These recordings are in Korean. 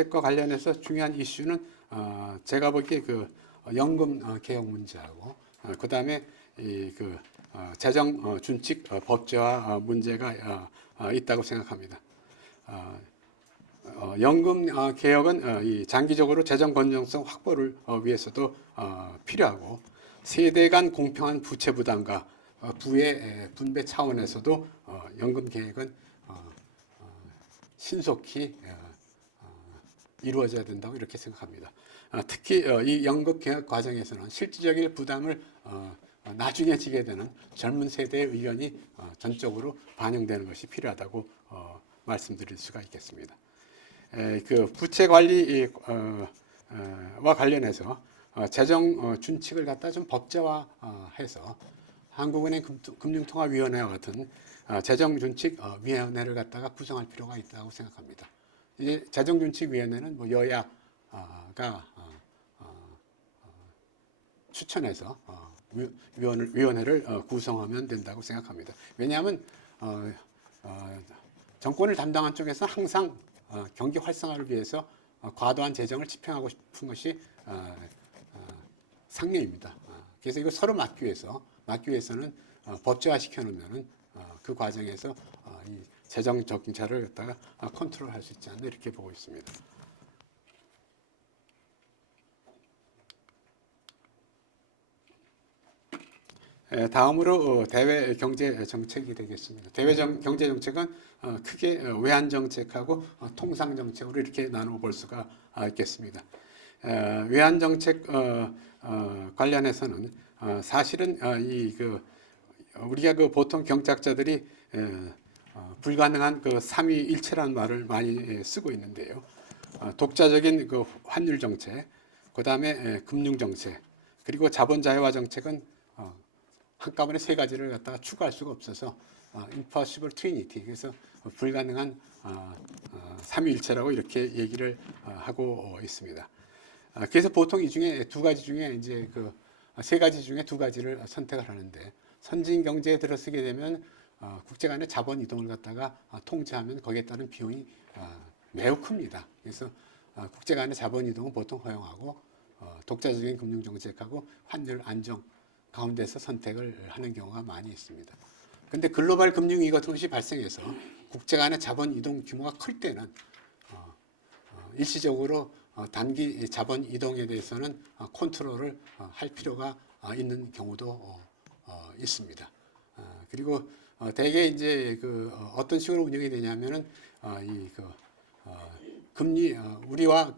정책과 관련해서 중요한 이슈는 제가 보기에 그 연금 개혁 문제하고 그다음에 그 재정 준칙 법제화 문제가 있다고 생각합니다. 연금 개혁은 이 장기적으로 재정 건전성 확보를 위해서도 필요하고 세대 간 공평한 부채 부담과 부의 분배 차원에서도 연금 개혁은 신속히 이루어져야 된다고 이렇게 생각합니다. 특히 이 연금 개혁 과정에서는 실질적인 부담을 나중에 지게 되는 젊은 세대의 의견이 전적으로 반영되는 것이 필요하다고 말씀드릴 수가 있겠습니다. 그 부채 관리와 관련해서 재정 준칙을 갖다 좀 법제화해서 한국은행 금융통화위원회와 같은 재정준칙위원회를 갖다가 구성할 필요가 있다고 생각합니다. 이제 재정준칙위원회는 뭐 여야가 추천해서 위원회를 구성하면 된다고 생각합니다. 왜냐하면 정권을 담당한 쪽에서 항상 경기 활성화를 위해서 과도한 재정을 집행하고 싶은 것이 상례입니다. 그래서 이거 서로 막기 위해서는 법제화 시켜놓으면은 그 과정에서 이 재정 적자를 갖다가 컨트롤할 수 있지 않나 이렇게 보고 있습니다. 다음으로 대외 경제 정책이 되겠습니다. 대외 경제 정책은 크게 외환 정책하고 통상 정책으로 이렇게 나누어 볼 수가 있겠습니다. 외환 정책 관련해서는 사실은 우리가 그 보통 경제학자들이 불가능한 그 삼위일체라는 말을 많이 쓰고 있는데요. 독자적인 그 환율 정책, 그 다음에 금융 정책, 그리고 자본 자유화 정책은 한꺼번에 세 가지를 갖다가 추가할 수가 없어서 impossible trinity, 그래서 불가능한 삼위일체라고 이렇게 얘기를 하고 있습니다. 그래서 보통 이 중에 두 가지 중에 이제 그 세 가지 중에 두 가지를 선택을 하는데, 선진 경제에 들어서게 되면 국제 간의 자본 이동을 갖다가 통제하면 거기에 따른 비용이 매우 큽니다. 그래서 국제 간의 자본 이동은 보통 허용하고 독자적인 금융 정책하고 환율 안정 가운데서 선택을 하는 경우가 많이 있습니다. 그런데 글로벌 금융 위기가 동시에 발생해서 국제 간의 자본 이동 규모가 클 때는 일시적으로 단기 자본 이동에 대해서는 컨트롤을 할 필요가 있는 경우도 있습니다. 그리고 대개 이제 그 어떤 식으로 운영이 되냐면은 금리 우리와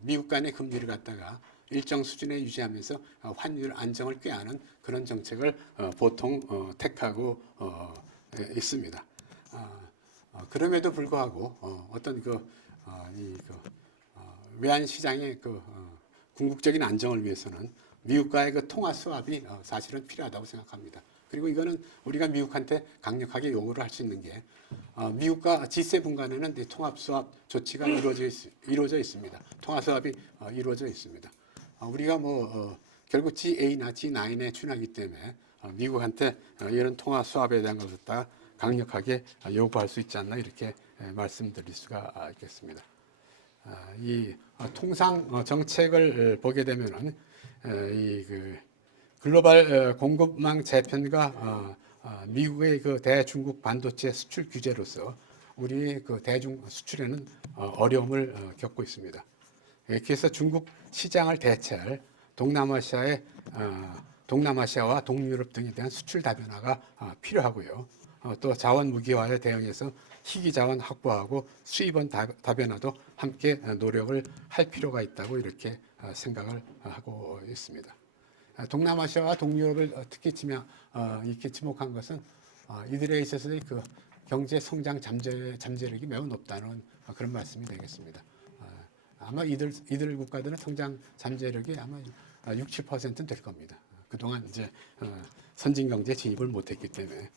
미국 간의 금리를 갖다가 일정 수준에 유지하면서 환율 안정을 꾀하는 그런 정책을 보통 택하고 있습니다. 그럼에도 불구하고 어떤 외환 시장의 궁극적인 안정을 위해서는 미국과의 그 통화 수합이 사실은 필요하다고 생각합니다. 그리고 이거는 우리가 미국한테 강력하게 요구를 할 수 있는 게 미국과 G7 간에는 통합 수합 조치가 이루어져 있습니다. 통화 수합이 이루어져 있습니다. 우리가 결국 G8나 G9에 준하기 때문에 미국한테 이런 통화 수합에 대한 것을 다 강력하게 요구할 수 있지 않나 이렇게 말씀드릴 수가 있겠습니다. 이 통상 정책을 보게 되면은 글로벌 공급망 재편과 미국의 그 대중국 반도체 수출 규제로서 우리 그 대중 수출에는 어려움을 겪고 있습니다. 그래서 중국 시장을 대체할 동남아시아와 동유럽 등에 대한 수출 다변화가 필요하고요. 또 자원 무기화에 대응해서 희귀 자원 확보하고 수입원 다변화도 함께 노력을 할 필요가 있다고 이렇게 생각을 하고 있습니다. 동남아시아와 동유럽을 특히 이렇게 지목한 것은 이들에 있어서의 그 경제 성장 잠재력이 매우 높다는 그런 말씀이 되겠습니다. 아마 이들 국가들은 성장 잠재력이 아마 60%는 될 겁니다. 그동안 이제 선진 경제 진입을 못했기 때문에.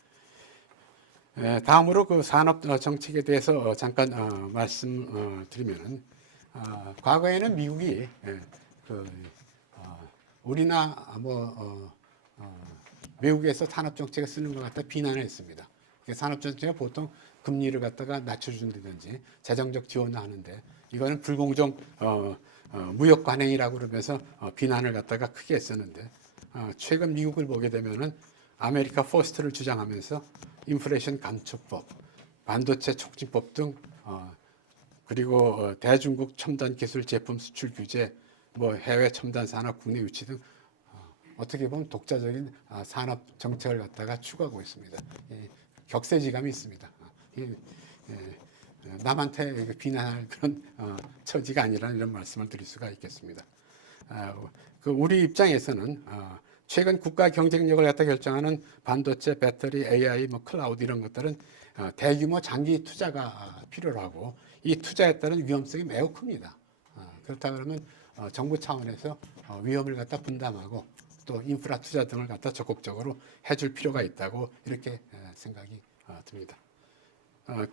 다음으로 그 산업 정책에 대해서 잠깐 말씀드리면은 과거에는 미국이 우리나 외국에서 산업 정책을 쓰는 것 같다 비난을 했습니다. 산업정책은 보통 금리를 갖다가 낮춰준다든지 재정적 지원을 하는데 이거는 불공정 무역 관행이라고 그러면서 비난을 갖다가 크게 했었는데 최근 미국을 보게 되면은 아메리카 퍼스트를 주장하면서 인플레이션 감축법, 반도체 촉진법 등 그리고 대중국 첨단 기술 제품 수출 규제, 뭐 해외 첨단 산업 국내 유치 등 어떻게 보면 독자적인 산업 정책을 갖다가 추구하고 있습니다. 격세지감이 있습니다. 남한테 비난할 그런 처지가 아니라는 이런 말씀을 드릴 수가 있겠습니다. 그 우리 입장에서는 최근 국가 경쟁력을 갖다 결정하는 반도체, 배터리, AI, 뭐 클라우드 이런 것들은 대규모 장기 투자가 필요로 하고 이 투자에 따른 위험성이 매우 큽니다. 그렇다 그러면 정부 차원에서 위험을 갖다 분담하고 또 인프라 투자 등을 갖다 적극적으로 해줄 필요가 있다고 이렇게 생각이 듭니다.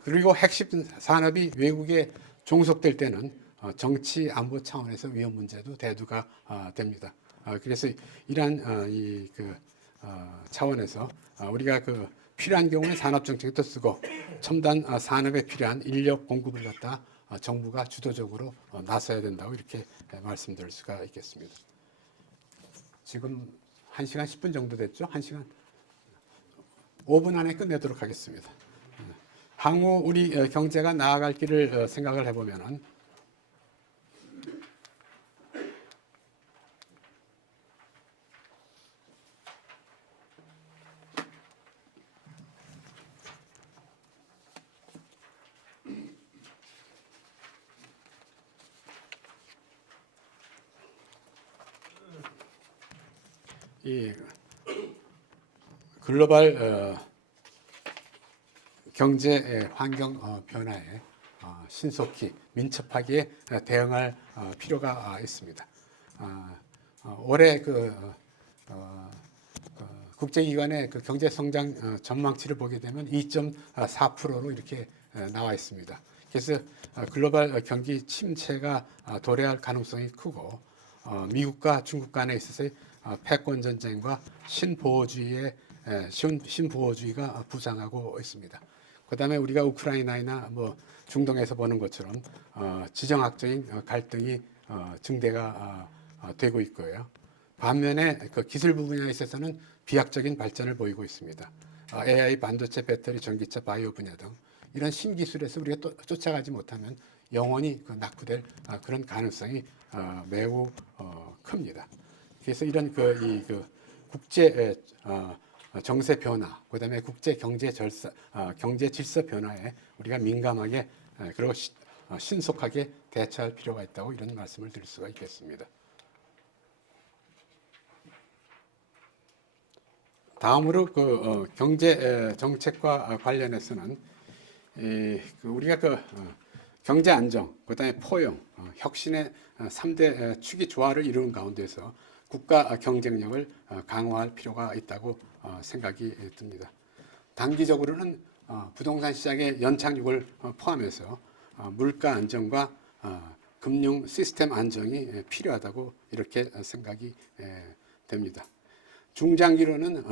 그리고 핵심 산업이 외국에 종속될 때는 정치 안보 차원에서 위험 문제도 대두가 됩니다. 그래서 이러한 차원에서 우리가 그 필요한 경우에 산업 정책도 쓰고 첨단 산업에 필요한 인력 공급을 갖다 정부가 주도적으로 나서야 된다고 이렇게 말씀드릴 수가 있겠습니다. 지금 1시간 10분 정도 됐죠? 1시간 5분 안에 끝내도록 하겠습니다. 향후 우리 경제가 나아갈 길을 생각을 해보면은 이 글로벌 경제 환경 변화에 신속히 민첩하게 대응할 필요가 있습니다. 올해 국제기관의 그 경제 성장 전망치를 보게 되면 2.4%로 이렇게 나와 있습니다. 그래서 글로벌 경기 침체가 도래할 가능성이 크고 미국과 중국 간에 있어서의 패권 전쟁과 신보호주의가 부상하고 있습니다. 그다음에 우리가 우크라이나나 뭐 중동에서 보는 것처럼 지정학적인 갈등이 증대가 되고 있고요. 반면에 그 기술 분야에 있어서는 비약적인 발전을 보이고 있습니다. AI, 반도체, 배터리, 전기차, 바이오 분야 등 이런 신기술에서 우리가 또 쫓아가지 못하면 영원히 낙후될 그런 가능성이 매우 큽니다. 그래서 이런 국제 정세 변화, 그다음에 국제 경제 질서 변화에 우리가 민감하게 그리고 신속하게 대처할 필요가 있다고 이런 말씀을 드릴 수가 있겠습니다. 다음으로 경제 정책과 관련해서는 우리가 경제 안정, 그다음에 포용, 혁신의 3대 축이 조화를 이루는 가운데서 국가 경쟁력을 강화할 필요가 있다고 생각이 듭니다. 단기적으로는 부동산 시장의 연착륙을 포함해서 물가 안정과 금융 시스템 안정이 필요하다고 이렇게 생각이 됩니다. 중장기로는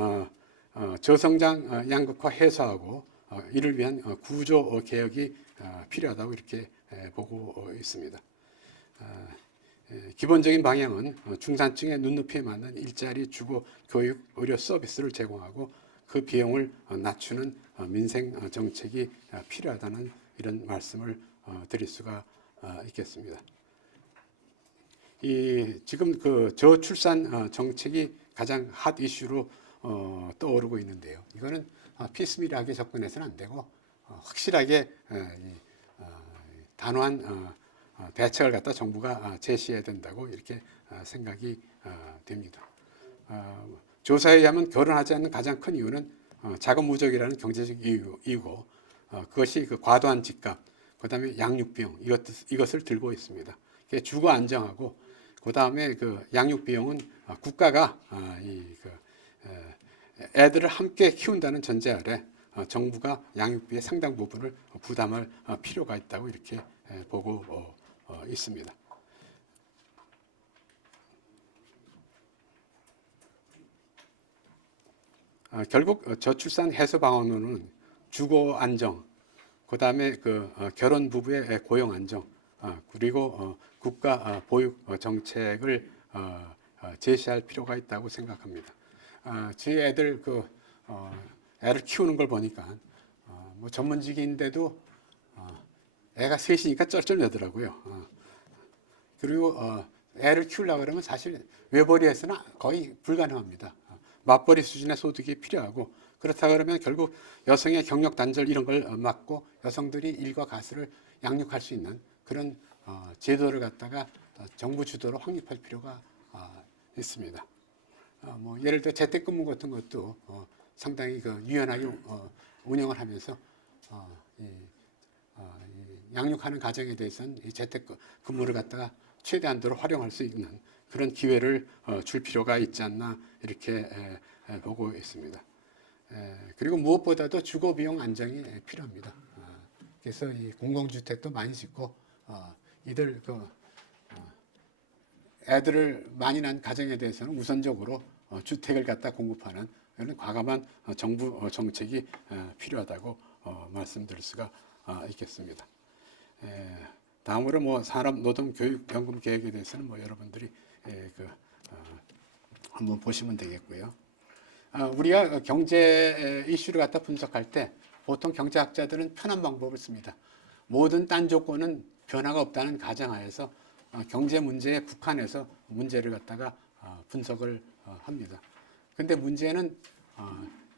저성장 양극화 해소하고 이를 위한 구조 개혁이 필요하다고 이렇게 보고 있습니다. 기본적인 방향은 중산층의 눈높이에 맞는 일자리, 주거, 교육, 의료 서비스를 제공하고 그 비용을 낮추는 민생 정책이 필요하다는 이런 말씀을 드릴 수가 있겠습니다. 지금 저출산 정책이 가장 핫 이슈로 떠오르고 있는데요. 이거는 피스밀하게 접근해서는 안 되고 확실하게 단호한 대책을 갖다 정부가 제시해야 된다고 이렇게 생각이 됩니다. 조사에 의하면 결혼하지 않는 가장 큰 이유는 자금무적이라는 경제적 이유고 그것이 과도한 집값, 그다음에 양육비용 이것을 들고 있습니다. 주거 안정하고 그다음에 양육 비용은 국가가 애들을 함께 키운다는 전제 아래 정부가 양육비의 상당 부분을 부담할 필요가 있다고 이렇게 보고 있습니다. 결국 저출산 해소 방안으로는 주거 안정, 그다음에 결혼 부부의 고용 안정, 그리고 국가 보육 정책을 제시할 필요가 있다고 생각합니다. 저희 애들 애를 키우는 걸 보니까 뭐 전문직인데도 애가 셋이니까 쩔쩔매더라고요. 그리고 애를 키우려고 그러면 사실 외벌이에서는 거의 불가능합니다. 맞벌이 수준의 소득이 필요하고, 그렇다 그러면 결국 여성의 경력 단절 이런 걸 막고 여성들이 일과 가수를 양육할 수 있는 그런 제도를 갖다가 정부 주도로 확립할 필요가 있습니다. 뭐 예를 들어 재택근무 같은 것도 상당히 유연하게 운영을 하면서 이 양육하는 가정에 대해서는 이 재택근무를 갖다가 최대한도로 활용할 수 있는 그런 기회를 줄 필요가 있지 않나 이렇게 보고 있습니다. 그리고 무엇보다도 주거 비용 안정이 필요합니다. 그래서 이 공공주택도 많이 짓고 이들 애들을 많이 낳은 가정에 대해서는 우선적으로 주택을 갖다 공급하는 이런 과감한 정부 정책이 필요하다고 말씀드릴 수가 있겠습니다. 다음으로 뭐 산업노동교육연금 계획에 대해서는 뭐 여러분들이 한번 보시면 되겠고요. 우리가 경제 이슈를 갖다 분석할 때 보통 경제학자들은 편한 방법을 씁니다. 모든 딴 조건은 변화가 없다는 가정하에서 경제 문제에 국한해서 문제를 갖다가 분석을 합니다. 근데 문제는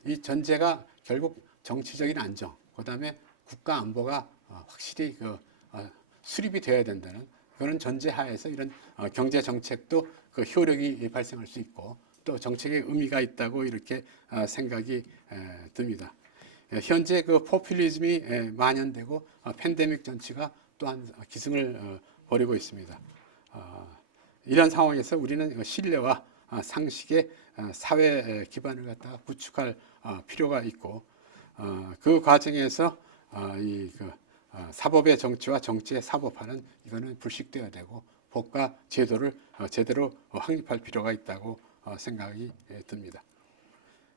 이 전제가 결국 정치적인 안정, 그다음에 국가 안보가 확실히 수립이 되어야 된다는 그런 전제하에서 이런 경제 정책도 효력이 발생할 수 있고 또 정책의 의미가 있다고 이렇게 생각이 듭니다. 현재 포퓰리즘이 만연되고 팬데믹 정치가 또한 기승을 벌이고 있습니다. 이런 상황에서 우리는 신뢰와 상식의 사회 기반을 갖다가 구축할 필요가 있고 그 과정에서 사법의 정치와 정치의 사법화는 이거는 불식되어야 되고 법과 제도를 제대로 확립할 필요가 있다고 생각이 듭니다.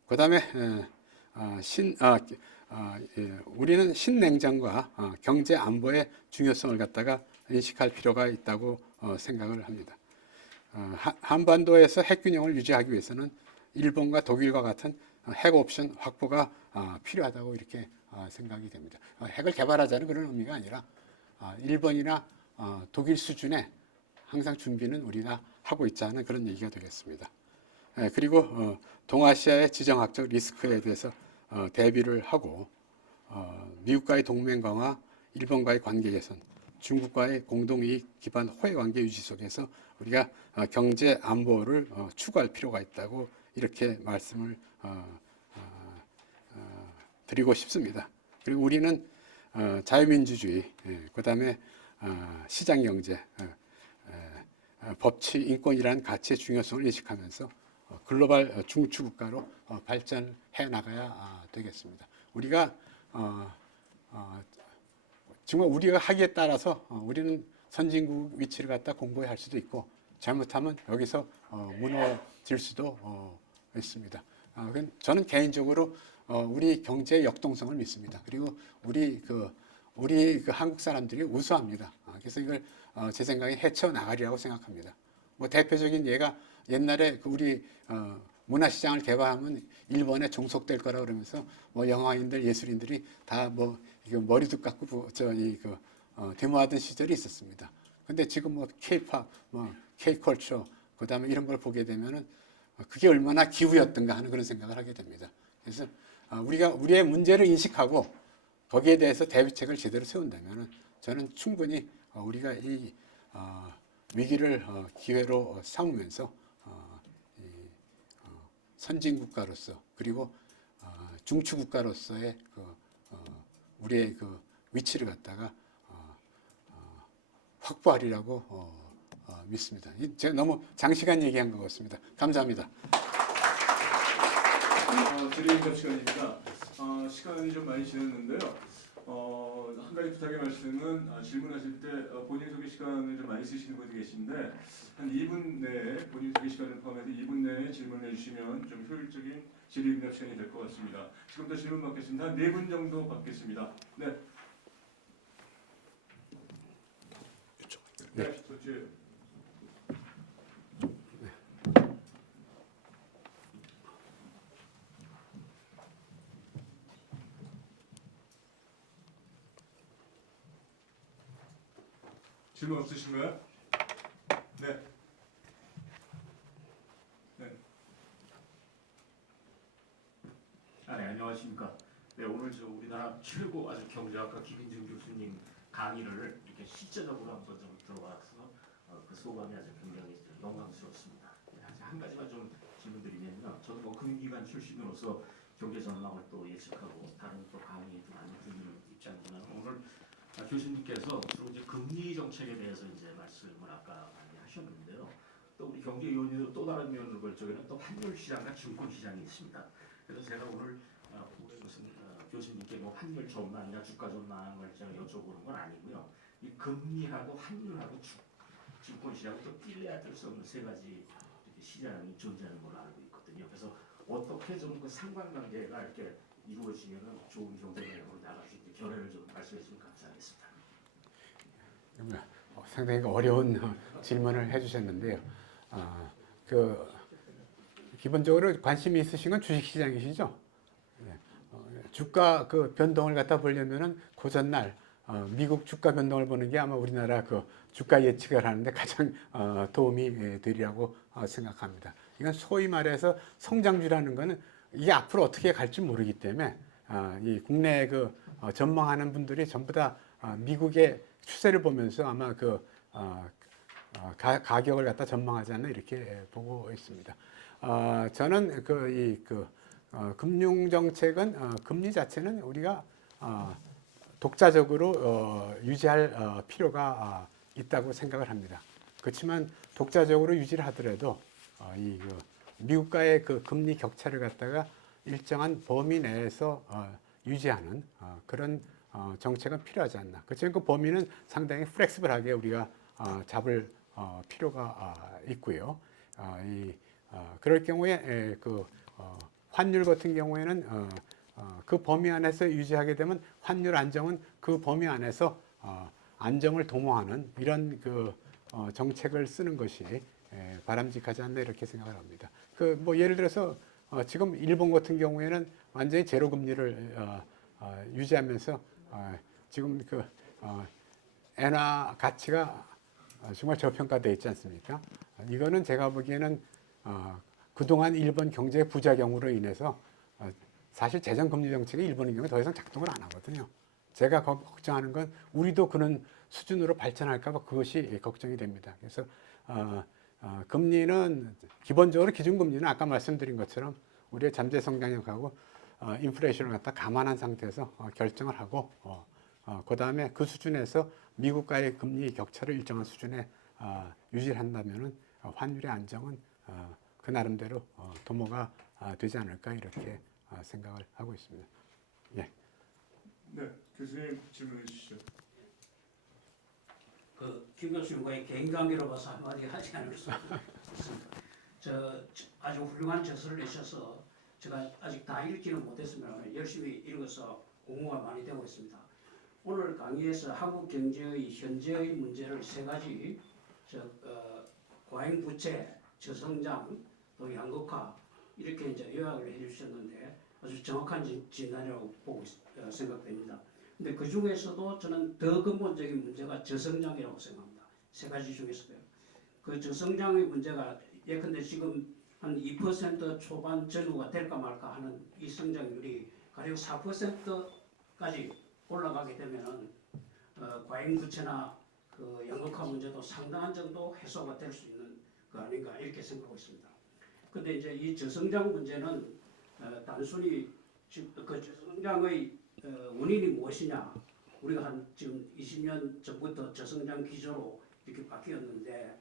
그 다음에 우리는 신냉전과 경제 안보의 중요성을 갖다가 인식할 필요가 있다고 생각을 합니다. 한반도에서 핵균형을 유지하기 위해서는 일본과 독일과 같은 핵 옵션 확보가 필요하다고 이렇게 생각이 됩니다. 핵을 개발하자는 그런 의미가 아니라 일본이나 독일 수준의 항상 준비는 우리가 하고 있자는 그런 얘기가 되겠습니다. 그리고 동아시아의 지정학적 리스크에 대해서 대비를 하고 미국과의 동맹 강화, 일본과의 관계 개선, 중국과의 공동이익 기반 호혜 관계 유지 속에서 우리가 경제 안보를 추구할 필요가 있다고 이렇게 말씀을 드리고 싶습니다. 그리고 우리는 자유민주주의, 그다음에 시장경제, 법치, 인권이라는 가치의 중요성을 인식하면서 글로벌 중추국가로 발전해 나가야 되겠습니다. 우리가 정말 우리가 하기에 따라서 우리는 선진국 위치를 갖다 공고히 할 수도 있고 잘못하면 여기서 무너질 수도 있습니다. 저는 개인적으로 우리 경제의 역동성을 믿습니다. 그리고 우리 한국 사람들이 우수합니다. 그래서 이걸 제 생각에 헤쳐나가리라고 생각합니다. 뭐 대표적인 예가 옛날에 우리 문화시장을 개발하면 일본에 종속될 거라 그러면서 뭐 영화인들, 예술인들이 다 뭐 머리도 깎고 데모하던 시절이 있었습니다. 근데 지금 뭐 K-팝, 뭐 K-컬처, 그다음에 이런 걸 보게 되면은 그게 얼마나 기후였던가 하는 그런 생각을 하게 됩니다. 그래서 우리가 우리의 문제를 인식하고 거기에 대해서 대비책을 제대로 세운다면은 저는 충분히 우리가 이 위기를 기회로 삼으면서 선진국가로서 그리고 중추국가로서의 우리의 위치를 갖다가 확보하리라고 믿습니다. 제가 너무 장시간 얘기한 것 같습니다. 감사합니다. 드리는 시간입니다. 시간이 좀 많이 지났는데요. 한 가지 부탁의 말씀은 질문하실 때 본인 소개 시간을 좀 많이 쓰시는 분이 계신데 한 2분 내에 본인 소개 시간을 포함해서 2분 내에 질문을 해주시면 좀 효율적인 질의응답 시간이 될 것 같습니다. 지금부터 질문 받겠습니다. 한 4분 정도 받겠습니다. 네. 네. 그렇지. 질문 없으신가요? 네. 네. 네, 안녕하십니까. 네, 오늘 저 우리나라 최고 아주 경제학과 김인중 교수님 강의를 이렇게 실제적으로 한번 좀 들어봐서 그 소감이 아주 굉장히 영광스럽습니다. 네, 한 가지만 좀 질문드리면요. 저도 뭐 금융기관 출신으로서 경제 전망을 또 예측하고 다른 또 강의도 많이 듣는 입장이지만 오늘 교수님께서 주로 이제 금리 정책에 대해서 이제 말씀을 아까 많이 하셨는데요. 또 우리 경제 요인으로 또 다른 면을 볼 적에는 또 환율 시장과 증권 시장이 있습니다. 그래서 제가 오늘 올해 무슨 교수님께 뭐 환율 전망이나 주가 전망을 제가 여쭤보는 건 아니고요. 이 금리하고 환율하고 증권 시장은 또 뗄래야 뗄 수 없는 세 가지 이렇게 시장이 존재하는 걸로 알고 있거든요. 그래서 어떻게 좀 그 상관관계가 이렇게 이루어지면 좋은 경제관으로 나갈 수 있는 결례를 좀 말씀해 주시면 감사하겠습니다. 상당히 어려운 질문을 해주셨는데요. 그 기본적으로 관심이 있으신 건 주식시장이시죠? 네. 주가 그 변동을 갖다 보려면은 그 전날 미국 주가 변동을 보는 게 아마 우리나라 그 주가 예측을 하는데 가장 도움이 되리라고 생각합니다. 이건 소위 말해서 성장주라는 거는 이게 앞으로 어떻게 갈지 모르기 때문에 이 국내 그 전망하는 분들이 전부 다 미국의 추세를 보면서 아마 그 가격을 갖다 전망하지 않나 이렇게 보고 있습니다. 저는 금융 정책은 금리 자체는 우리가 독자적으로 유지할 필요가 있다고 생각을 합니다. 그렇지만 독자적으로 유지를 하더라도 미국과의 그 금리 격차를 갖다가 일정한 범위 내에서 유지하는 그런 정책은 필요하지 않나. 그렇지만 그 범위는 상당히 플렉시블하게 우리가 잡을 필요가 있고요. 그럴 경우에 환율 같은 경우에는 그 범위 안에서 유지하게 되면 환율 안정은 그 범위 안에서 안정을 도모하는 이런 정책을 쓰는 것이 바람직하지 않나 이렇게 생각을 합니다. 뭐 예를 들어서 지금 일본 같은 경우에는 완전히 제로 금리를 유지하면서 지금 엔화 가치가 정말 저평가되어 있지 않습니까? 이거는 제가 보기에는 그동안 일본 경제 부작용으로 인해서 사실 재정금리 정책이 일본의 경우에 더 이상 작동을 안 하거든요. 제가 걱정하는 건 우리도 그런 수준으로 발전할까 봐 그것이 걱정이 됩니다. 그래서 금리는 기본적으로 기준금리는 아까 말씀드린 것처럼 우리의 잠재 성장력하고 인플레이션을 갖다 감안한 상태에서 결정을 하고 그 다음에 그 수준에서 미국과의 금리 격차를 일정한 수준에 유지를 한다면은 환율의 안정은 그 나름대로 도모가 되지 않을까 이렇게 생각을 하고 있습니다. 예. 네, 교수님 질문해 주시죠. 김 교수님과의 개인 관계로 봐서 한마디 하지 않을 수 없습니다. 아주 훌륭한 저서를 내셔서 제가 아직 다 읽지는 못했으면 열심히 읽어서 공부가 많이 되고 있습니다. 오늘 강의에서 한국 경제의 현재의 문제를 세 가지 과잉 부채, 저성장, 또 양극화 이렇게 이제 요약을 해주셨는데 아주 정확한 진단이라고 보고 생각됩니다. 근데 그 중에서도 저는 더 근본적인 문제가 저성장이라고 생각합니다. 세 가지 중에서도요. 그 저성장의 문제가 예컨대 지금 한 2% 초반 전후가 될까 말까 하는 이 성장률이 가령 4%까지 올라가게 되면은 과잉 부채나 그 양극화 문제도 상당한 정도 해소가 될 수 있는 거 아닌가 이렇게 생각하고 있습니다. 근데 이제 이 저성장 문제는 단순히 그 저성장의 원인이 무엇이냐? 우리가 한 지금 20년 전부터 저성장 기조로 이렇게 바뀌었는데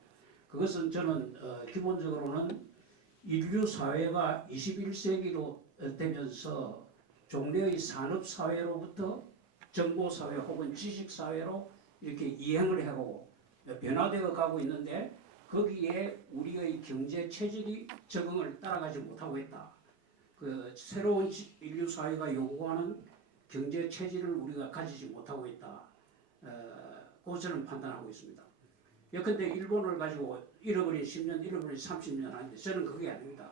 그것은 저는 기본적으로는 인류 사회가 21세기로 되면서 종래의 산업 사회로부터 정보사회 혹은 지식사회로 이렇게 이행을 하고 변화되어 가고 있는데 거기에 우리의 경제 체질이 적응을 따라가지 못하고 있다. 그 새로운 인류 사회가 요구하는 경제 체질을 우리가 가지지 못하고 있다. 고 저는 판단하고 있습니다. 예컨대 일본을 가지고 잃어버린 10년, 잃어버린 30년 아닌데 저는 그게 아닙니다.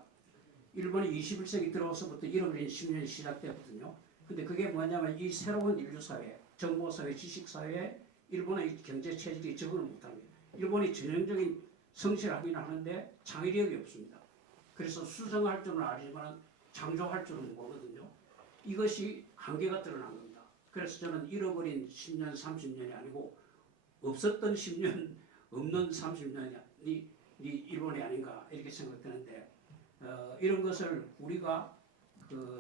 일본이 21세기 들어와서부터 잃어버린 10년이 시작되었거든요. 근데 그게 뭐냐면 이 새로운 인류 사회, 정보 사회, 지식 사회에 일본의 경제 체질이 적응을 못합니다. 일본이 전형적인 성실하긴 하는데 창의력이 없습니다. 그래서 수정할 줄은 알지만 창조할 줄은 모르거든요. 이것이 한계가 드러난 겁니다. 그래서 저는 잃어버린 10년, 30년이 아니고 없었던 10년, 없는 30년이 일본이 아닌가 이렇게 생각되는데 이런 것을 우리가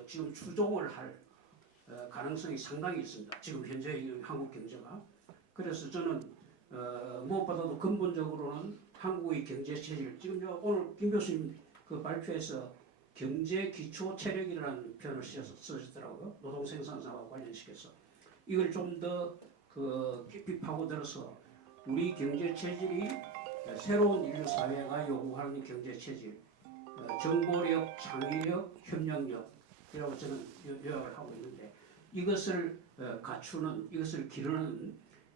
지금 추종을 할 가능성이 상당히 있습니다. 지금 현재 한국 경제가. 그래서 저는 무엇보다도 근본적으로는 한국의 경제 체질, 지금 오늘 김 교수님 그 발표에서 경제 기초 체력이라는 표현을 쓰셨더라고요. 노동 생산성과 관련시켜서 이걸 좀 더 깊이 파고들어서 우리 경제 체질이 새로운 인류 사회가 요구하는 경제 체질, 정보력, 창의력, 협력력이라고 저는 요약을 하고 있는데 이것을 갖추는, 이것을 기르는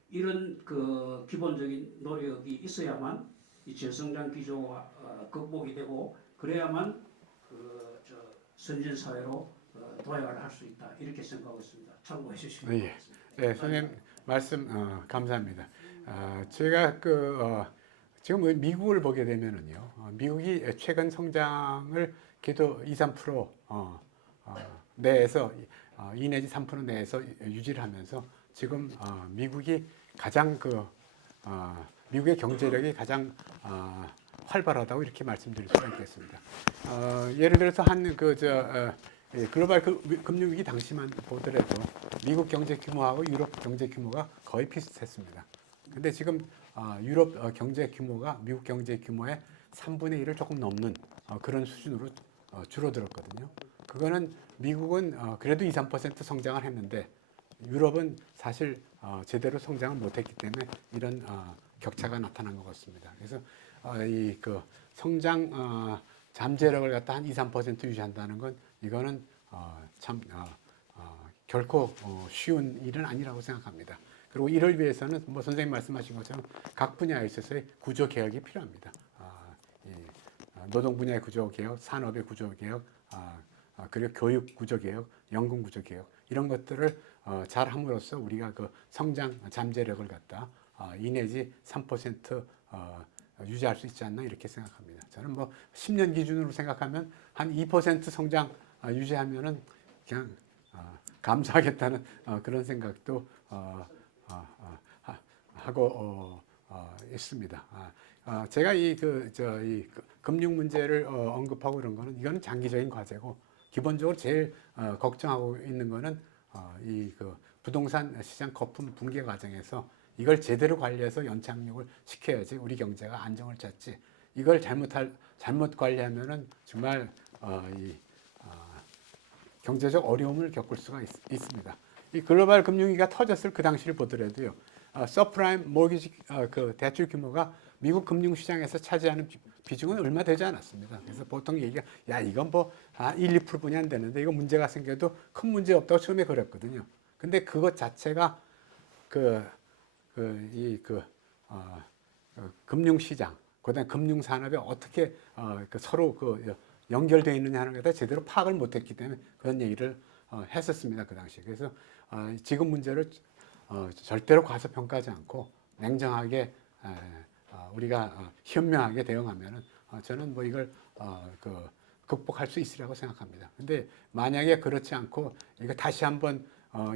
이런 그 기본적인 노력이 있어야만 이 저성장 기조가 극복이 되고 그래야만 선진 사회로 도약을 할 수 있다 이렇게 생각하고 있습니다. 참고해 주시면 예. 고맙습니다. 네, 선생님 말씀 감사합니다. 제가 지금 미국을 보게 되면은요, 미국이 최근 성장을 그래도 2~3% 내에서 2 내지 3% 내에서 유지를 하면서 지금 미국이 가장 미국의 경제력이 가장 활발하다고 이렇게 말씀드릴 수가 있겠습니다. 예를 들어서 글로벌 금융위기 당시만 보더라도 미국 경제 규모하고 유럽 경제 규모가 거의 비슷했습니다. 근데 지금 유럽 경제 규모가 미국 경제 규모의 3분의 1을 조금 넘는 그런 수준으로 줄어들었거든요. 그거는 미국은 그래도 2~3% 성장을 했는데 유럽은 사실 제대로 성장을 못했기 때문에 이런 격차가 나타난 것 같습니다. 그래서 이 성장 잠재력을 갖다 한 2~3% 유지한다는 건 이거는 참 결코 쉬운 일은 아니라고 생각합니다. 그리고 이를 위해서는 뭐 선생님 말씀하신 것처럼 각 분야에 있어서의 구조 개혁이 필요합니다. 노동 분야의 구조 개혁, 산업의 구조 개혁, 그리고 교육 구조 개혁, 연금 구조 개혁 이런 것들을 잘 함으로써 우리가 그 성장 잠재력을 갖다 2 내지 3% 유지할 수 있지 않나 이렇게 생각합니다. 저는 뭐 10년 기준으로 생각하면 한 2% 성장 유지하면은 그냥 감사하겠다는 그런 생각도 하고 있습니다. 제가 이 금융 문제를 언급하고 이런 거는 이거는 장기적인 과제고 기본적으로 제일 걱정하고 있는 거는 이 부동산 시장 거품 붕괴 과정에서 이걸 제대로 관리해서 연착륙을 시켜야지 우리 경제가 안정을 찾지. 이걸 잘못 관리하면은 정말 경제적 어려움을 겪을 수가 있습니다. 이 글로벌 금융위기가 터졌을 그 당시를 보더라도요. 서프라임 모기지 대출 규모가 미국 금융시장에서 차지하는 비중은 얼마 되지 않았습니다. 그래서 보통 얘기가 이건 뭐 1~2%뿐이 안 되는데 이거 문제가 생겨도 큰 문제 없다고 처음에 그랬거든요. 근데 그것 자체가 금융시장, 그다음 금융산업에 어떻게 서로 연결되어 있느냐 하는 것에 제대로 파악을 못했기 때문에 그런 얘기를 했었습니다. 그 당시에. 그래서 지금 문제를 절대로 과소평가하지 않고 냉정하게 우리가 현명하게 대응하면은 저는 뭐 이걸 극복할 수 있으리라고 생각합니다. 근데 만약에 그렇지 않고 이거 다시 한번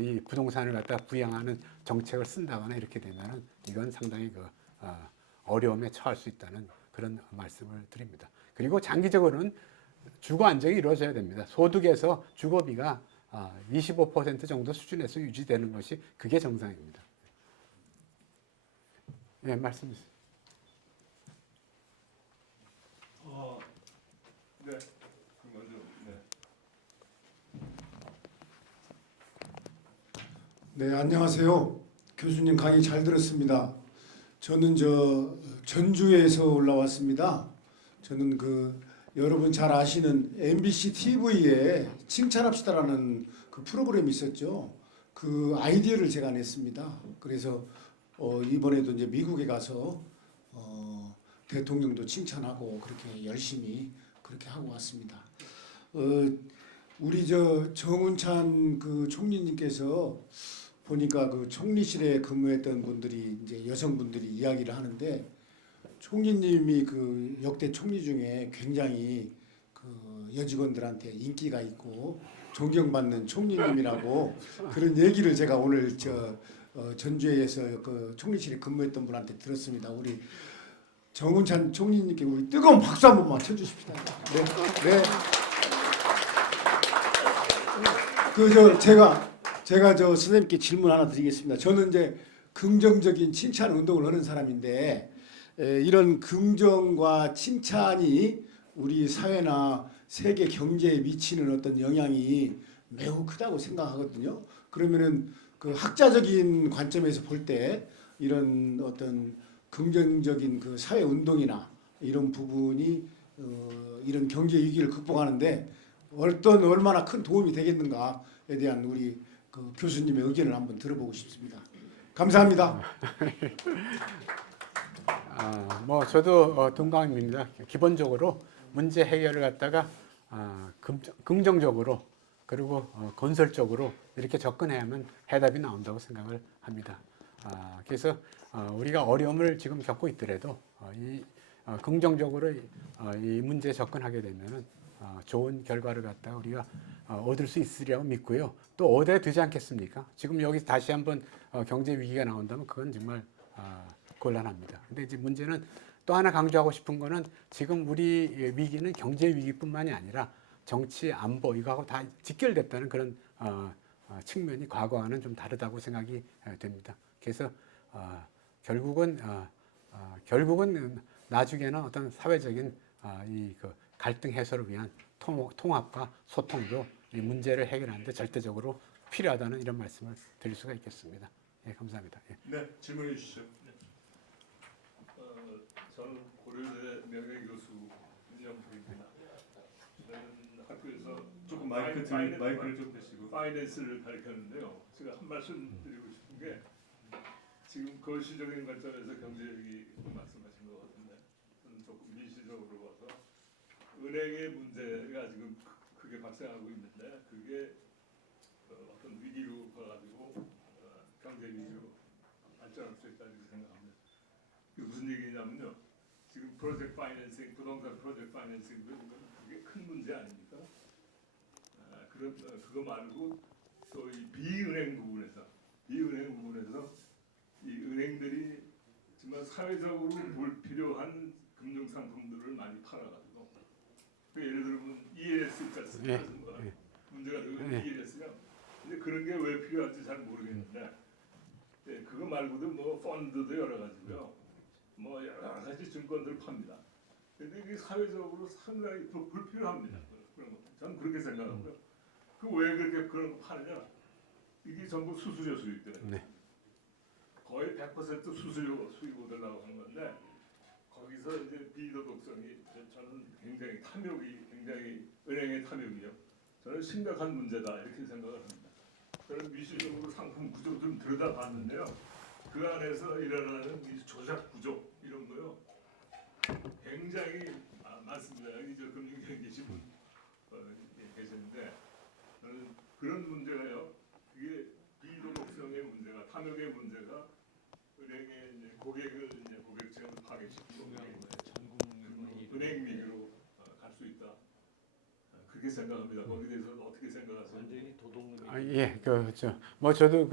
이 부동산을 갖다 부양하는 정책을 쓴다거나 이렇게 되면은 이건 상당히 어려움에 처할 수 있다는 그런 말씀을 드립니다. 그리고 장기적으로는 주거 안정이 이루어져야 됩니다. 소득에서 주거비가 25% 정도 수준에서 유지되는 것이 그게 정상입니다. 네, 말씀 주세요. 네. 먼저 네, 안녕하세요. 교수님 강의 잘 들었습니다. 저는 전주에서 올라왔습니다. 저는 여러분 잘 아시는 MBC TV에 칭찬합시다라는 그 프로그램이 있었죠. 그 아이디어를 제가 냈습니다. 그래서 이번에도 이제 미국에 가서 대통령도 칭찬하고 그렇게 열심히 그렇게 하고 왔습니다. 우리 정운찬 그 총리님께서 보니까 그 총리실에 근무했던 분들이 이제 여성분들이 이야기를 하는데 총리님이 그 역대 총리 중에 굉장히 그 여직원들한테 인기가 있고 존경받는 총리님이라고 그런 얘기를 제가 오늘 전주에서 그 총리실에 근무했던 분한테 들었습니다. 우리 정운찬 총리님께 우리 뜨거운 박수 한 번만 쳐주십시다. 네, 네. 제가 선생님께 질문 하나 드리겠습니다. 저는 이제 긍정적인 칭찬 운동을 하는 사람인데 이런 긍정과 칭찬이 우리 사회나 세계 경제에 미치는 어떤 영향이 매우 크다고 생각하거든요. 그러면은 그 학자적인 관점에서 볼 때 이런 어떤 긍정적인 그 사회 운동이나 이런 부분이 이런 경제 위기를 극복하는데 얼마나 큰 도움이 되겠는가에 대한 우리 그 교수님의 의견을 한번 들어보고 싶습니다. 감사합니다. 저도 동감입니다. 기본적으로 문제 해결을 갖다가 긍정적으로 그리고 건설적으로 이렇게 접근해야만 해답이 나온다고 생각을 합니다. 그래서 우리가 어려움을 지금 겪고 있더라도 긍정적으로 이 문제에 접근하게 되면은 좋은 결과를 갖다가 우리가 얻을 수 있으리라고 믿고요. 또 얻어야 되지 않겠습니까? 지금 여기 다시 한번 경제 위기가 나온다면 그건 정말 곤란합니다. 근데 이제 문제는 또 하나 강조하고 싶은 거는 지금 우리 위기는 경제 위기뿐만이 아니라 정치, 안보 이거하고 다 직결됐다는 그런 측면이 과거와는 좀 다르다고 생각이 됩니다. 그래서 결국은 나중에는 어떤 사회적인 그 갈등 해소를 위한 통합과 소통도 이 문제를 해결하는데 절대적으로 필요하다는 이런 말씀을 드릴 수가 있겠습니다. 예, 감사합니다. 예. 네, 질문해 주시죠. 저는 고려대 명예교수 윤영국입니다. 저는 학교에서 조금 마이크를 좀 대시고. 파이낸스를 가르쳤는데요. 제가 한 말씀 드리고 싶은 게 지금 거시적인 관점에서 경제위기 말씀하신 것 같은데 저는 조금 미시적으로 봐서 은행의 문제가 지금 크게 발생하고 있는데 그게 어떤 위기로 가가지고 경제 위기로 발전할 수 있다 이렇게 생각합니다. 그게 무슨 얘기냐면요. 지금 프로젝트 파이낸싱, 부동산 프로젝트 파이낸싱 그게 큰 문제 아닙니까? 그거 말고 또 이 비은행 부분에서 이 은행들이 정말 사회적으로 불필요한 금융 상품들을 많이 팔아가지고 예를 들면 ELS 같은 거 문제가 되고 ELS가 근데 그런 게 왜 필요할지 잘 모르겠는데 그거 말고도 뭐 펀드도 여러 가지고요 뭐 여러 가지 증권들을 팝니다. 근데 이게 사회적으로 상당히 불필요합니다. 그런 거 저는 그렇게 생각하고요. 그 왜 그렇게 그런 거 파느냐? 이게 전부 수수료 수익 때문에 거의 100% 수수료 수익 얻으려고 하는 건데 거기서 이제 비도덕성이 저는 굉장히 굉장히 은행의 탐욕이요. 저는 심각한 문제다 이렇게 생각을 합니다. 저는 미시적으로 상품 구조 좀 들여다봤는데요. 그 안에서 일어나는 이 조작 구조 이런 거요. 굉장히 많습니다. 여기 저 금융계에 계신 분 계시는데 저는 그런 문제가요. 그게 비도덕성의 문제가 탐욕의 문제가 은행의 이제 고객층을 파괴시키고 은행 위기로 갈 수 있다. 그렇게 생각합니다. 거기에 대해서 어떻게 생각하세요? 완전히 도덕론이. 예, 저도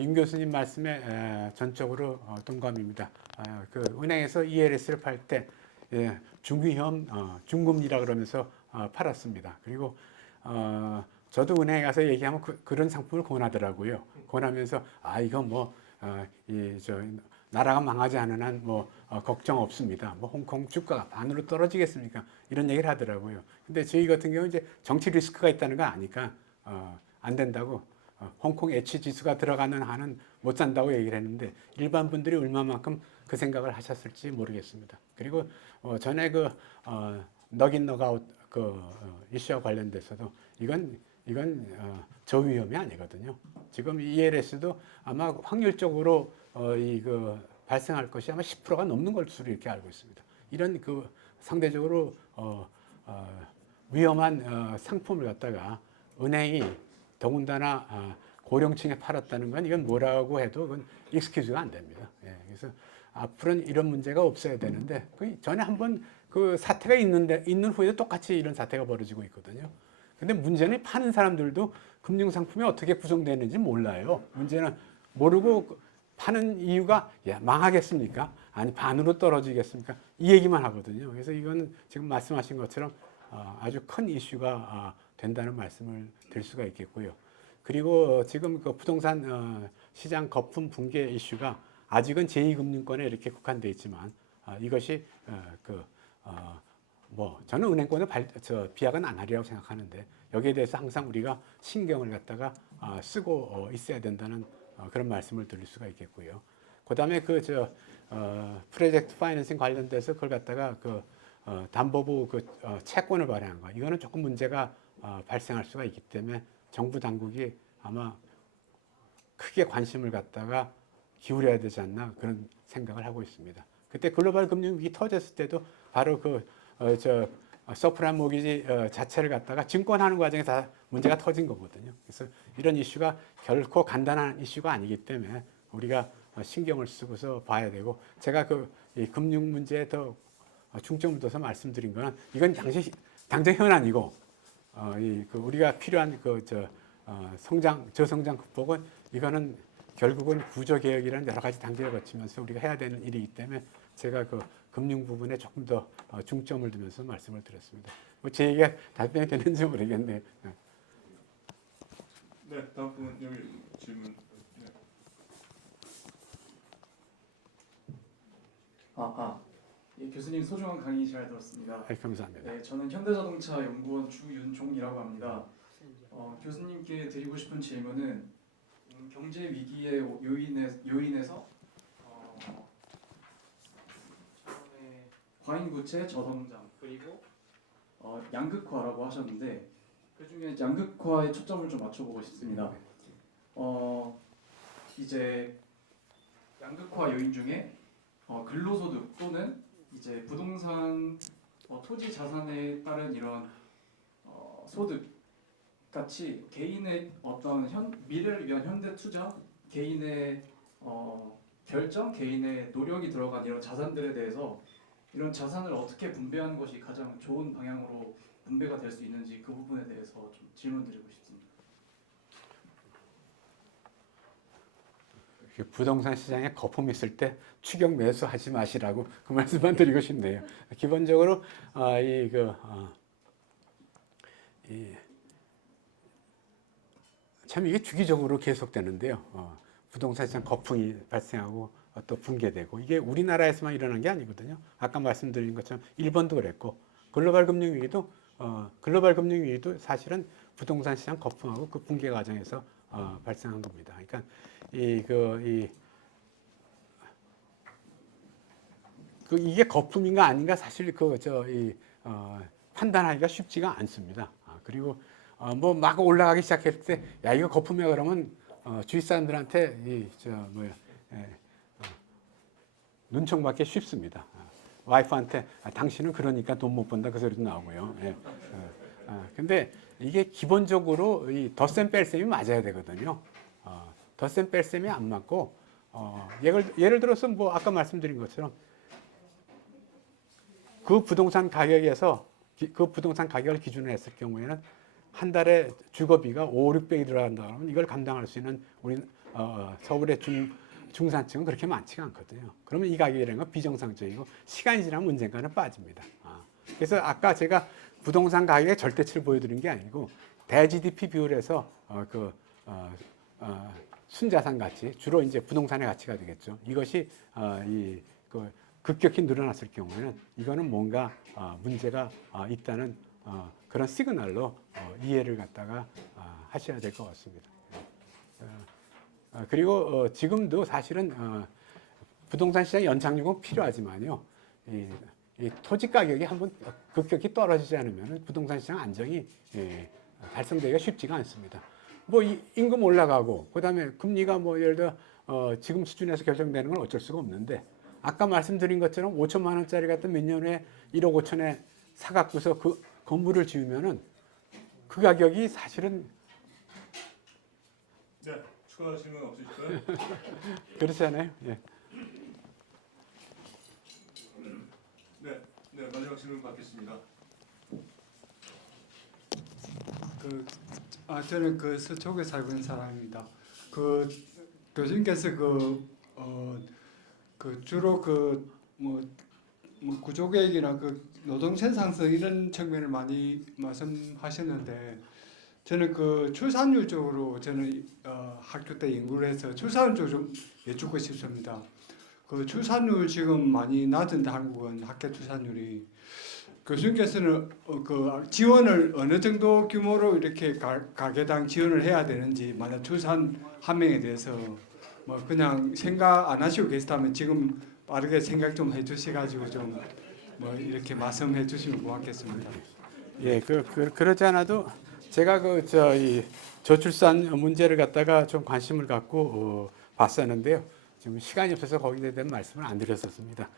윤 교수님 말씀에 전적으로 동감입니다. 그 은행에서 ELS를 팔 때 중위험, 중금리라 그러면서 팔았습니다. 그리고 저도 은행에 가서 얘기하면 그런 상품을 권하더라고요. 권하면서 이거 나라가 망하지 않은 한 걱정 없습니다. 홍콩 주가가 반으로 떨어지겠습니까? 이런 얘기를 하더라고요. 근데 저희 같은 경우 이제 정치 리스크가 있다는 거 아니까 안 된다고 홍콩 H 지수가 들어가는 한은 못 산다고 얘기를 했는데 일반 분들이 얼마만큼 그 생각을 하셨을지 모르겠습니다. 그리고 전에 넉인 넉아웃 이슈와 관련돼서도 이건 저위험이 아니거든요. 지금 ELS도 아마 확률적으로 발생할 것이 아마 10%가 넘는 것으로 이렇게 알고 있습니다. 이런 상대적으로 위험한 상품을 갖다가 은행이 더군다나 고령층에 팔았다는 건 이건 뭐라고 해도 그건 익스큐즈가 안 됩니다. 예, 그래서 앞으로는 이런 문제가 없어야 되는데 전에 한번 그 사태가 있는 후에도 똑같이 이런 사태가 벌어지고 있거든요. 근데 문제는 파는 사람들도 금융 상품이 어떻게 구성되는지 몰라요. 문제는 모르고 파는 이유가 망하겠습니까? 아니 반으로 떨어지겠습니까? 이 얘기만 하거든요. 그래서 이건 지금 말씀하신 것처럼 아주 큰 이슈가 된다는 말씀을 드릴 수가 있겠고요. 그리고 지금 그 부동산 시장 거품 붕괴 이슈가 아직은 제2금융권에 이렇게 국한되어 있지만 이것이 저는 은행권에 비약은 안 하리라고 생각하는데 여기에 대해서 항상 우리가 신경을 갖다가 쓰고 있어야 된다는 그런 말씀을 드릴 수가 있겠고요. 그다음에 프로젝트 파이낸싱 관련돼서 그걸 갖다가 담보부 채권을 발행한 거 이거는 조금 문제가 발생할 수가 있기 때문에 정부 당국이 아마 크게 관심을 갖다가 기울여야 되지 않나 그런 생각을 하고 있습니다. 그때 글로벌 금융 위기 터졌을 때도 바로 서프라임 모기지 자체를 갖다가 증권하는 과정에 다 문제가 터진 거거든요. 그래서 이런 이슈가 결코 간단한 이슈가 아니기 때문에 우리가 신경을 쓰고서 봐야 되고 제가 이 금융 문제에 더 중점을 둬서 말씀드린 거는 이건 당장 현안이고 우리가 필요한 저성장 극복은 이거는 결국은 구조개혁이라는 여러 가지 단계를 거치면서 우리가 해야 되는 일이기 때문에 제가 금융 부분에 조금 더 중점을 두면서 말씀을 드렸습니다. 제 얘기가 답변이 되는지 모르겠네요. 네, 다음 분 여기 질문. 네. 예, 교수님 소중한 강의 잘 들었습니다. 감사합니다. 네, 저는 현대자동차 연구원 주윤종이라고 합니다. 교수님께 드리고 싶은 질문은 경제 위기의 요인에서 처음에 과잉부채 저성장 그리고 양극화라고 하셨는데 그 중에 양극화에 초점을 좀 맞춰보고 싶습니다. 이제 양극화 요인 중에 근로소득 또는 이제 부동산 토지 자산에 따른 이런 소득 같이 개인의 어떤 미래를 위한 현대 투자, 개인의 결정, 개인의 노력이 들어간 이런 자산들에 대해서 이런 자산을 어떻게 분배하는 것이 가장 좋은 방향으로 분배가 될 수 있는지 그 부분에 대해서 좀 질문드리고 싶습니다. 부동산 시장에 거품이 있을 때 추격 매수하지 마시라고 그 말씀만 드리고 싶네요. 기본적으로 참 이게 주기적으로 계속되는데요. 부동산 시장 거품이 발생하고 또 붕괴되고 이게 우리나라에서만 일어난 게 아니거든요. 아까 말씀드린 것처럼 일본도 그랬고 글로벌 금융 위기도 사실은 부동산 시장 거품하고 그 붕괴 과정에서 발생한 겁니다. 그러니까 이게 거품인가 아닌가 사실 판단하기가 쉽지가 않습니다. 그리고 막 올라가기 시작했을 때 야 이거 거품이야 그러면 주위 사람들한테 눈총 받기 쉽습니다. 와이프한테 당신은 그러니까 돈 못 번다 그 소리도 나오고요. 근데 이게 기본적으로 이 덧셈 뺄셈이 맞아야 되거든요. 덧셈 뺄셈이 안 맞고 예를 들어서 아까 말씀드린 것처럼 그 부동산 가격에서 그 부동산 가격을 기준으로 했을 경우에는 한 달에 주거비가 500~600이 들어간다 그러면 이걸 감당할 수 있는 우리 서울의 중산층은 그렇게 많지가 않거든요. 그러면 이 가격이라는 건 비정상적이고 시간이 지나면 언젠가는 빠집니다. 그래서 아까 제가 부동산 가격의 절대치를 보여드린 게 아니고 대-GDP 비율을 해서 순자산 가치, 주로 이제 부동산의 가치가 되겠죠. 이것이 급격히 늘어났을 경우에는 이거는 뭔가 문제가 있다는 그런 시그널로 이해를 갖다가 하셔야 될 것 같습니다. 그리고 지금도 사실은 부동산 시장 연착륙은 필요하지만요. 이 토지 가격이 한번 급격히 떨어지지 않으면 부동산 시장 안정이 달성되기가 쉽지가 않습니다. 뭐 임금 올라가고 그다음에 금리가 뭐 예를 들어 지금 수준에서 결정되는 건 어쩔 수가 없는데 아까 말씀드린 것처럼 5천만 원짜리 같은 몇 년 후에 1억 5천에 사갖고서 그 건물을 지으면은 그 가격이 사실은 네, 추가 질문 없으실까요? 그렇잖아요. 예. 네, 마지막 질문 받겠습니다. 저는 그 서초구에 살고 있는 사람입니다. 그 교수님께서 주로 뭐 구조개혁이나 노동 생산성 이런 측면을 많이 말씀하셨는데 저는 그 출산율 쪽으로 저는 학교 때 연구를 해서 출산율 쪽 좀 여쭙고 싶습니다. 그 출산율 지금 많이 낮은데 한국은 학교 출산율이 교수님께서는 그 지원을 어느 정도 규모로 이렇게 가계당 지원을 해야 되는지 만약 출산 한 명에 대해서 뭐 그냥 생각 안 하시고 계시다면 지금 빠르게 생각 좀 해주셔가지고 좀 뭐 이렇게 말씀해 주시면 고맙겠습니다. 예, 그러지 않아도 제가 이 저출산 문제를 갖다가 좀 관심을 갖고 봤었는데요. 지금 시간이 없어서 거기에 대한 말씀을 안 드렸었습니다.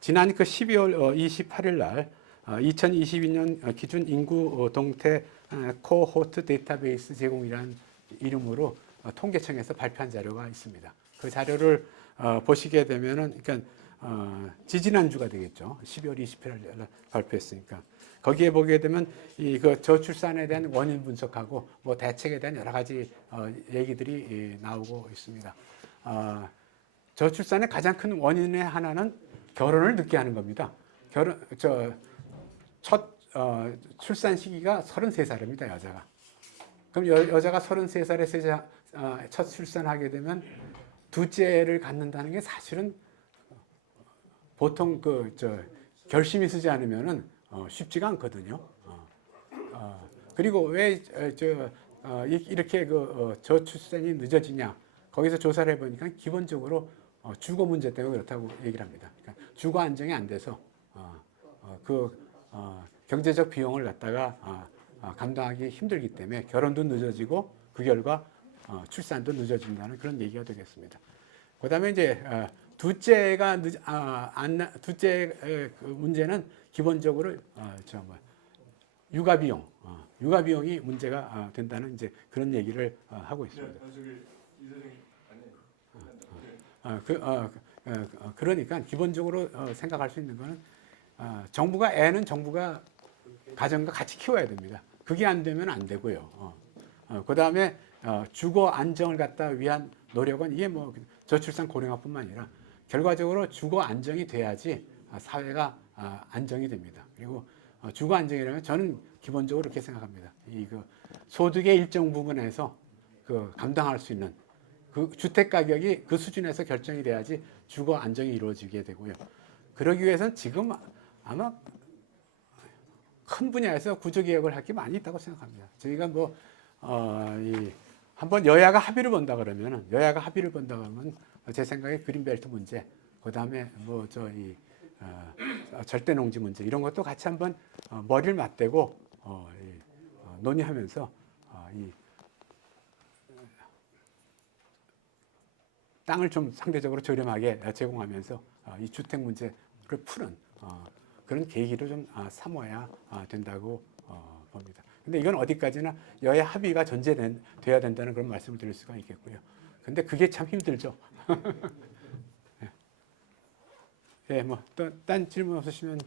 지난 12월 28일 날 2022년 기준 인구 동태 코호트 데이터베이스 제공이라는 이름으로 통계청에서 발표한 자료가 있습니다. 그 자료를 보시게 되면은 그러니까 지지난주가 되겠죠. 12월 28일 날 발표했으니까 거기에 보게 되면 저출산에 대한 원인 분석하고 뭐 대책에 대한 여러 가지 얘기들이 나오고 있습니다. 저출산의 가장 큰 원인의 하나는 결혼을 늦게 하는 겁니다. 첫 출산 시기가 33살입니다, 여자가. 그럼 여자가 33살에 첫 출산하게 되면 둘째를 갖는다는 게 사실은 보통 결심이 쓰지 않으면은 쉽지가 않거든요. 그리고 왜 이렇게 저출산이 늦어지냐? 거기서 조사를 해보니까 기본적으로 주거 문제 때문에 그렇다고 얘기를 합니다. 그러니까 주거 안정이 안 돼서 경제적 비용을 갖다가 감당하기 힘들기 때문에 결혼도 늦어지고 그 결과 출산도 늦어진다는 그런 얘기가 되겠습니다. 그다음에 이제 둘째 문제는 기본적으로 육아 비용이 문제가 된다는 이제 그런 얘기를 하고 있습니다. 그러니까 기본적으로 생각할 수 있는 거는 애는 정부가 가정과 같이 키워야 됩니다. 그게 안 되면 안 되고요. 그다음에 주거 안정을 갖다 위한 노력은 이게 뭐 저출산 고령화뿐만 아니라 결과적으로 주거 안정이 돼야지 사회가 안정이 됩니다. 그리고 주거 안정이라면 저는 기본적으로 그렇게 생각합니다. 소득의 일정 부분에서 감당할 수 있는 그 주택 가격이 그 수준에서 결정이 돼야지 주거 안정이 이루어지게 되고요. 그러기 위해서는 지금 아마 큰 분야에서 구조개혁을 할 게 많이 있다고 생각합니다. 저희가 한번 여야가 합의를 본다 그러면 제 생각에 그린벨트 문제, 그 다음에 절대 농지 문제 이런 것도 같이 한번 머리를 맞대고 논의하면서 땅을 좀 상대적으로 저렴하게 제공하면서 이 주택 문제를 푸는 그런 계기를 좀 삼아야 된다고 봅니다. 근데 이건 어디까지나 여야 합의가 전제돼야 된다는 그런 말씀을 드릴 수가 있겠고요. 근데 그게 참 힘들죠. 예, 또 딴 질문 없으시면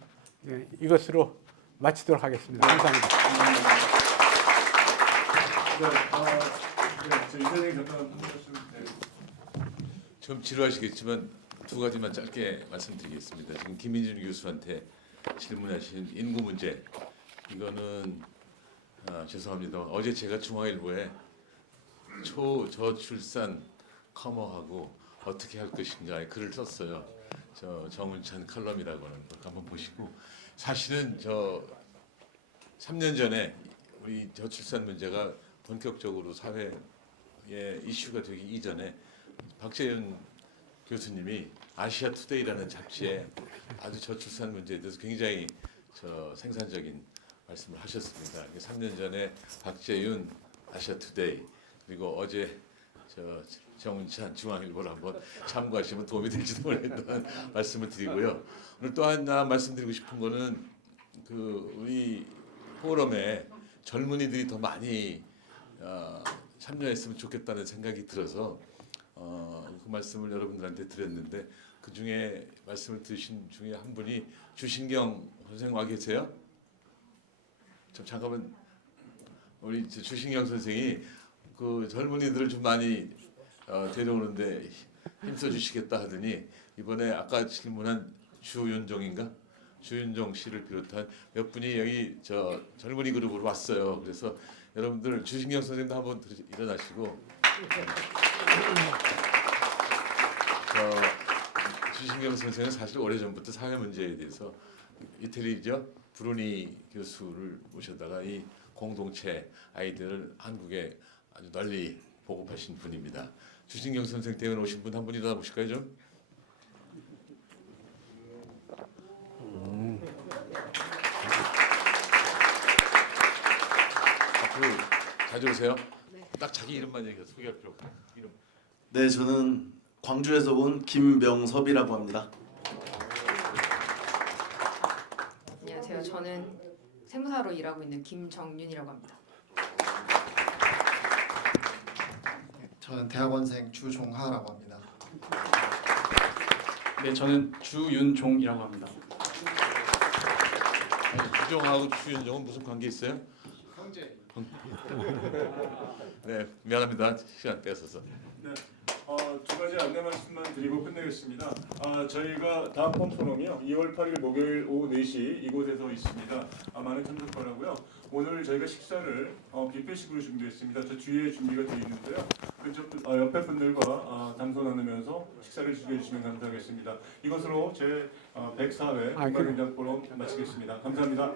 이것으로 마치도록 하겠습니다. 감사합니다. 이사장님 잠깐 한 말씀. 좀 지루하시겠지만 두 가지만 짧게 말씀드리겠습니다. 지금 김민준 교수한테 질문하신 인구 문제, 이거는 죄송합니다. 어제 제가 중앙일보에 초저출산 커머하고 어떻게 할 것인가에 글을 썼어요. 저 정은찬 칼럼이라고는 한번 보시고, 사실은 3년 전에 우리 저출산 문제가 본격적으로 사회 이슈가 되기 이전에 박재윤 교수님이 아시아 투데이라는 잡지에 아주 저출산 문제에 대해서 굉장히 생산적인 말씀을 하셨습니다. 3년 전에 박재윤 아시아 투데이 그리고 어제 정운찬 중앙일보를 한번 참고하시면 도움이 될지도 모르겠다는 말씀을 드리고요. 오늘 또 하나 말씀드리고 싶은 거는 우리 포럼에 젊은이들이 더 많이 참여했으면 좋겠다는 생각이 들어서 그 말씀을 여러분들한테 드렸는데 그 중에 말씀을 들으신 중에 한 분이 주신경 선생 와 계세요? 잠깐만 우리 주신경 선생이 그 젊은이들을 좀 많이 데려오는데 힘써 주시겠다 하더니 이번에 아까 질문한 주윤종인가? 주윤종 씨를 비롯한 몇 분이 여기 젊은이 그룹으로 왔어요. 그래서 여러분들 주신경 선생님도 한번 일어나시고 주신경 선생은 사실 오래전부터 사회 문제에 대해서 이태리죠 브루니 교수를 모셔다가 이 공동체 아이디어를 한국에 아주 널리 보급하신 분입니다. 주신경 선생 때문에 오신 분 한 분 일어나 보실까요 좀? 앞으로 자주 오세요. 딱 자기 이름만 얘기해서 소개할 필요 없고 이름. 네, 저는 광주에서 온 김명섭이라고 합니다. 안녕하세요. 저는 세무사로 일하고 있는 김정윤이라고 합니다. 저는 대학원생 주종하라고 합니다. 네, 저는 주윤종이라고 합니다. 아니, 주종하고 주윤종은 무슨 관계 있어요? 형제. 네, 미안합니다. 시간 뺏어서. 네. 두 가지 안내 말씀만 드리고 끝내겠습니다. 저희가 다음 펌포럼이요 2월 8일 목요일 오후 4시 이곳에서 있습니다. 많은 참석 바라고요. 오늘 저희가 식사를 뷔페식으로 준비했습니다. 저 뒤에 준비가 되어 있는데요. 옆에 분들과 담소 나누면서 식사를 즐겨주시면 감사하겠습니다. 이것으로 제 104회 공간행장 포럼 마치겠습니다. 감사합니다.